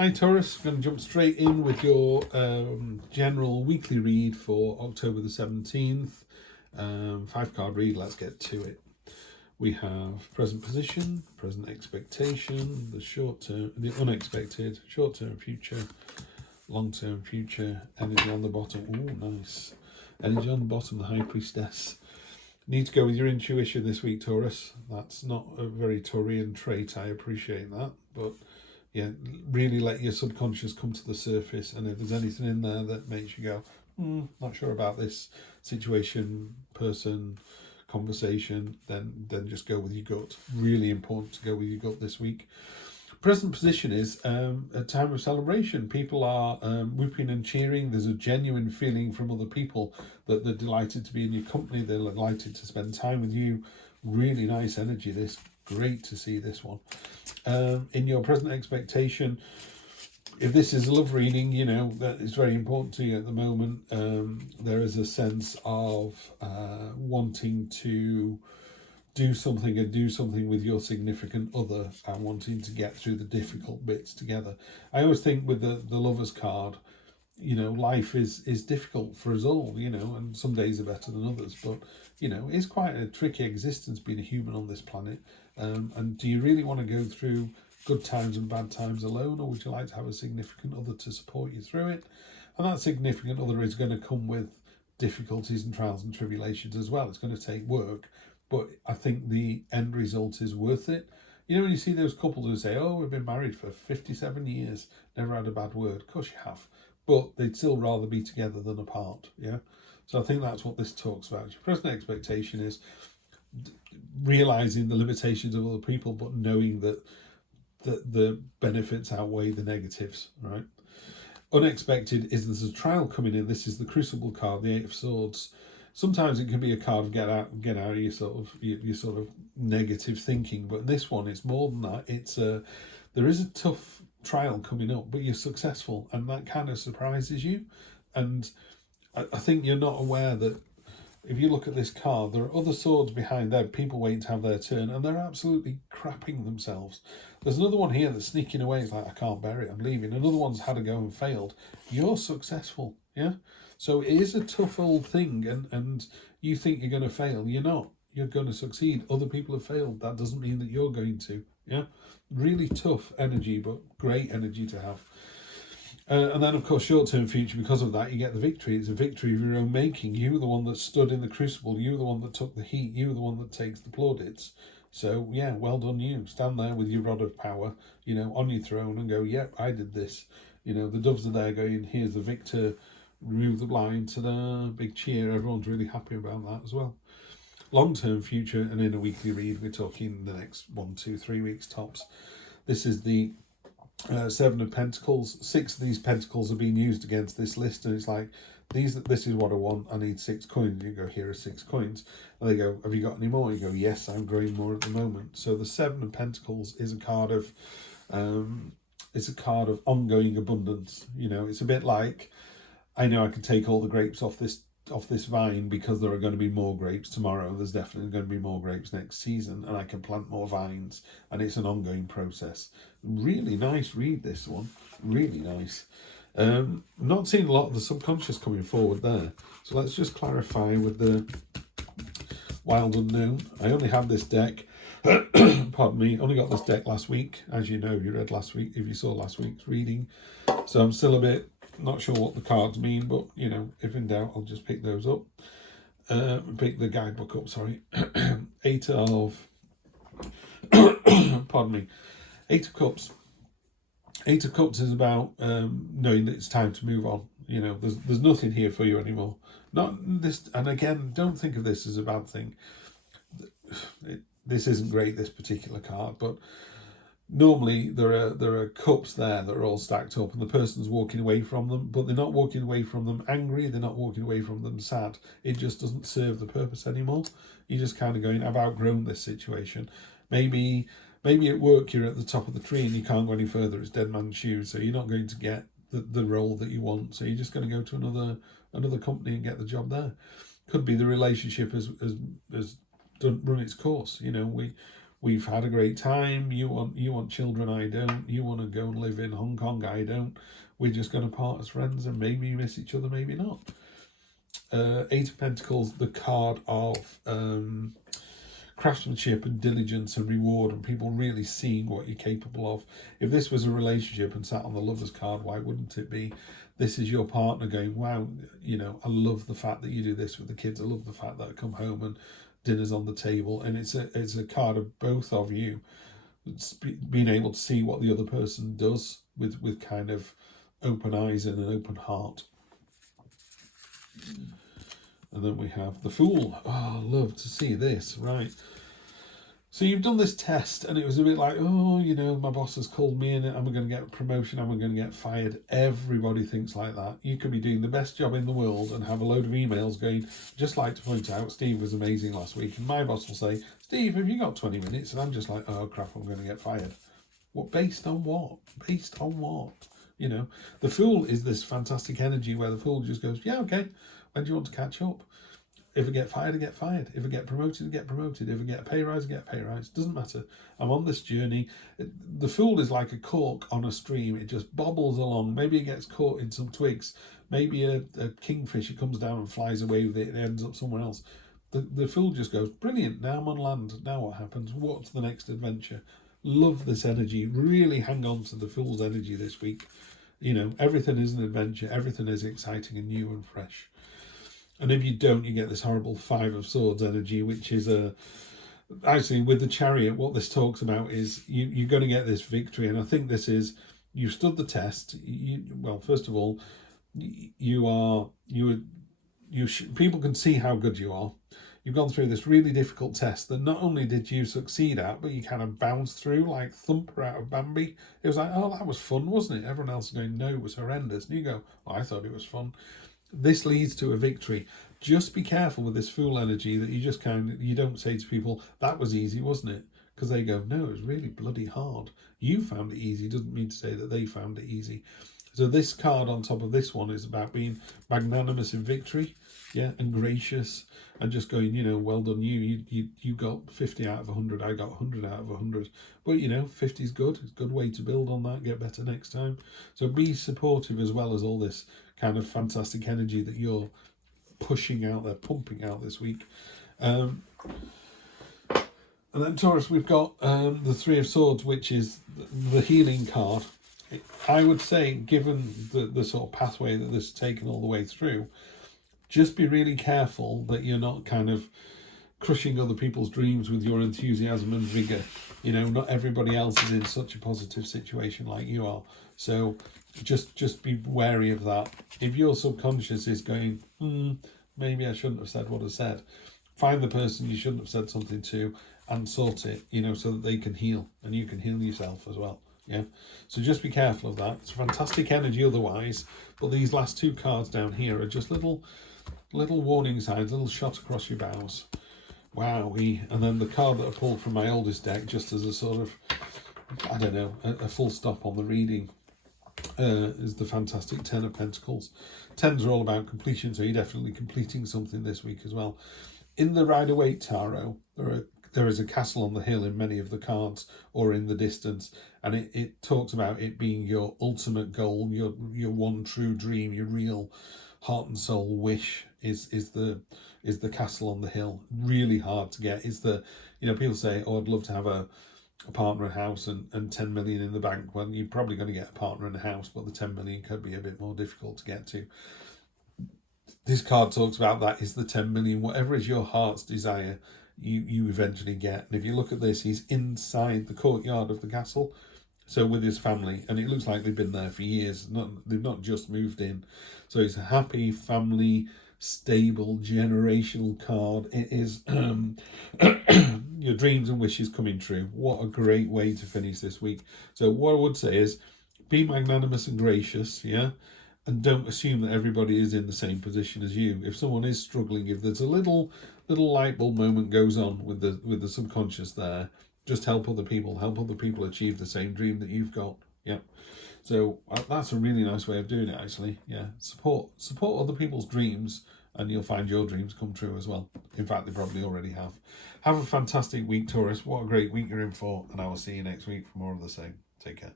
Hi Taurus, I'm going to jump straight in with your general weekly read for October the 17th. 5-card read, let's get to it. We have present position, present expectation, the short term, the unexpected, short term future, long term future, energy on the bottom. Oh, nice. Energy on the bottom, the High Priestess. Need to go with your intuition this week, Taurus. That's not a very Taurian trait, I appreciate that, but yeah, really let your subconscious come to the surface, and if there's anything in there that makes you go, not sure about this situation, person, conversation, then just go with your gut. Really important to go with your gut this week. Present position is a time of celebration. People are whooping and cheering. There's a genuine feeling from other people that they're delighted to be in your company. They're delighted to spend time with you. Really nice energy this. Great to see this one. In your present expectation, if this is a love reading, you know, that is very important to you at the moment. There is a sense of wanting to do something with your significant other and wanting to get through the difficult bits together. I always think with the Lovers card, you know, life is difficult for us all, you know, and some days are better than others, but, you know, it's quite a tricky existence being a human on this planet. And do you really want to go through good times and bad times alone, or would you like to have a significant other to support you through it? And that significant other is going to come with difficulties and trials and tribulations as well. It's going to take work, but I think the end result is worth it. You know, when you see those couples who say, oh, we've been married for 57 years, never had a bad word. Of course you have, but they'd still rather be together than apart, yeah? So I think that's what this talks about. Your present expectation is realising the limitations of other people, but knowing that the benefits outweigh the negatives, right? Unexpected is there's a trial coming in. This is the Crucible card, the Eight of Swords. Sometimes it can be a card of get out of your sort of negative thinking, but this one, it's more than that. It's there is a tough trial coming up, but you're successful, and that kind of surprises you. And I think you're not aware that if you look at this card, there are other swords behind there, people waiting to have their turn, and they're absolutely crapping themselves. There's another one here that's sneaking away. It's like, I can't bear it, I'm leaving. Another one's had a go and failed. You're successful, yeah? So it is a tough old thing, and you think you're going to fail. You're not. You're going to succeed. Other people have failed. That doesn't mean that you're going to, yeah? Really tough energy, but great energy to have. And then, of course, short-term future, because of that, you get the victory. It's a victory of your own making. You were the one that stood in the crucible. You were the one that took the heat. You were the one that takes the plaudits. So, yeah, well done you. Stand there with your rod of power, you know, on your throne and go, yep, I did this. You know, the doves are there going, here's the victor, remove the blind, ta-da, big cheer. Everyone's really happy about that as well. Long-term future, and in a weekly read, we're talking the next 1, 2, 3 weeks tops. This is the Seven of Pentacles. 6 of these pentacles are being used against this list, and it's like, this is what I want. I need 6 coins. You go, here are 6 coins. And they go, have you got any more? You go, yes, I'm growing more at the moment. So the 7 of Pentacles is a card of ongoing abundance. You know, it's a bit like, I know I can take all the grapes off this vine because there are going to be more grapes tomorrow. There's definitely going to be more grapes next season, and I can plant more vines, and it's an ongoing process. Really nice read, this one. Really nice. Not seeing a lot of the subconscious coming forward there. So let's just clarify with the Wild Unknown. I only have this deck. Pardon me. Only got this deck last week. As you know, if you read last week, if you saw last week's reading. So I'm still a bit not sure what the cards mean, but, you know, if in doubt, I'll just pick those up. Pick the guidebook up, sorry. Pardon me. 8 of Cups. 8 of Cups is about knowing that it's time to move on. You know, there's nothing here for you anymore. Not this, and again, don't think of this as a bad thing. This isn't great, this particular card, but normally there are cups there that are all stacked up, and the person's walking away from them, but they're not walking away from them angry, they're not walking away from them sad. It just doesn't serve the purpose anymore. You're just kind of going, I've outgrown this situation. Maybe at work you're at the top of the tree and you can't go any further, it's dead man's shoes, so you're not going to get the role that you want, so you're just going to go to another company and get the job there. Could be the relationship has run its course. You know, we've had a great time. You want children, I don't. You want to go and live in Hong Kong, I don't. We're just going to part as friends and maybe miss each other, maybe not. Eight of Pentacles, the card of craftsmanship and diligence and reward, and people really seeing what you're capable of. If this was a relationship and sat on the Lovers card, why wouldn't it be? This is your partner going, wow, I love the fact that you do this with the kids. I love the fact that I come home and dinner's on the table. And it's a card of both of you being able to see what the other person does with kind of open eyes and an open heart. And then we have the Fool. Oh, I love to see this. Right. So you've done this test and it was a bit like, oh, my boss has called me in, am I going to get a promotion? Am I going to get fired? Everybody thinks like that. You could be doing the best job in the world and have a load of emails going, just like to point out, Steve was amazing last week. And my boss will say, Steve, have you got 20 minutes? And I'm just like, oh, crap, I'm going to get fired. What? Based on what? Based on what? The Fool is this fantastic energy where the Fool just goes, yeah, okay. When do you want to catch up? If I get fired, I get fired. If I get promoted, I get promoted. If I get a pay rise, I get a pay rise. Doesn't matter. I'm on this journey. The Fool is like a cork on a stream. It just bobbles along. Maybe it gets caught in some twigs. Maybe a kingfisher comes down and flies away with it and ends up somewhere else. The Fool just goes, brilliant, now I'm on land. Now what happens? What's the next adventure? Love this energy. Really hang on to the Fool's energy this week. Everything is an adventure. Everything is exciting and new and fresh. And if you don't, you get this horrible Five of Swords energy, which is actually with the Chariot, what this talks about is you're going to get this victory. And I think this is, you've stood the test. Well, first of all, people can see how good you are. You've gone through this really difficult test that not only did you succeed at, but you kind of bounced through like Thumper out of Bambi. It was like, oh, that was fun, wasn't it? Everyone else is going, no, it was horrendous. And you go, oh, I thought it was fun. This leads to a victory. Just be careful with this Fool energy that you just you don't say to people, that was easy, wasn't it? Because they go, no, it was really bloody hard. You found it easy. Doesn't mean to say that they found it easy. So this card on top of this one is about being magnanimous in victory, yeah, and gracious, and just going, well done you got 50 out of 100, I got 100 out of 100. But 50 is good. It's a good way to build on that, get better next time. So be supportive as well as all this kind of fantastic energy that you're pushing out there, pumping out this week. And then Taurus, we've got the Three of Swords, which is the healing card. I would say, given the sort of pathway that this has taken all the way through, just be really careful that you're not kind of crushing other people's dreams with your enthusiasm and vigour. Not everybody else is in such a positive situation like you are. So just be wary of that. If your subconscious is going, maybe I shouldn't have said what I said, find the person you shouldn't have said something to and sort it, so that they can heal and you can heal yourself as well. Yeah, so just be careful of that. It's fantastic energy otherwise, but these last two cards down here are just little warning signs, little shot across your bows. Wow. And then the card that I pulled from my oldest deck, just as a sort of, I don't know, a full stop on the reading, is the fantastic Ten of Pentacles. Tens are all about completion, so you're definitely completing something this week as well. In the Rider-Waite tarot, there is a castle on the hill in many of the cards or in the distance, and it talks about it being your ultimate goal, your one true dream, your real heart and soul wish is the castle on the hill. Really hard to get. Is the people say, oh, I'd love to have a partner, a house, and 10 million in the bank. Well, you're probably going to get a partner and a house, but the 10 million could be a bit more difficult to get to. This card talks about that is the 10 million. Whatever is your heart's desire, you eventually get. And if you look at this, he's inside the courtyard of the castle, so with his family, and it looks like they've been there for years. They've not just moved in. So it's a happy family, stable, generational card. It is your dreams and wishes coming true. What a great way to finish this week. So what I would say is be magnanimous and gracious, yeah, and don't assume that everybody is in the same position as you. If someone is struggling, if there's a little light bulb moment goes on with the subconscious there, just help other people achieve the same dream that you've got. Yeah. So that's a really nice way of doing it, actually. Yeah. Support other people's dreams and you'll find your dreams come true as well. In fact, they probably already have. Have a fantastic week, Taurus. What a great week you're in for, and I will see you next week for more of the same. Take care.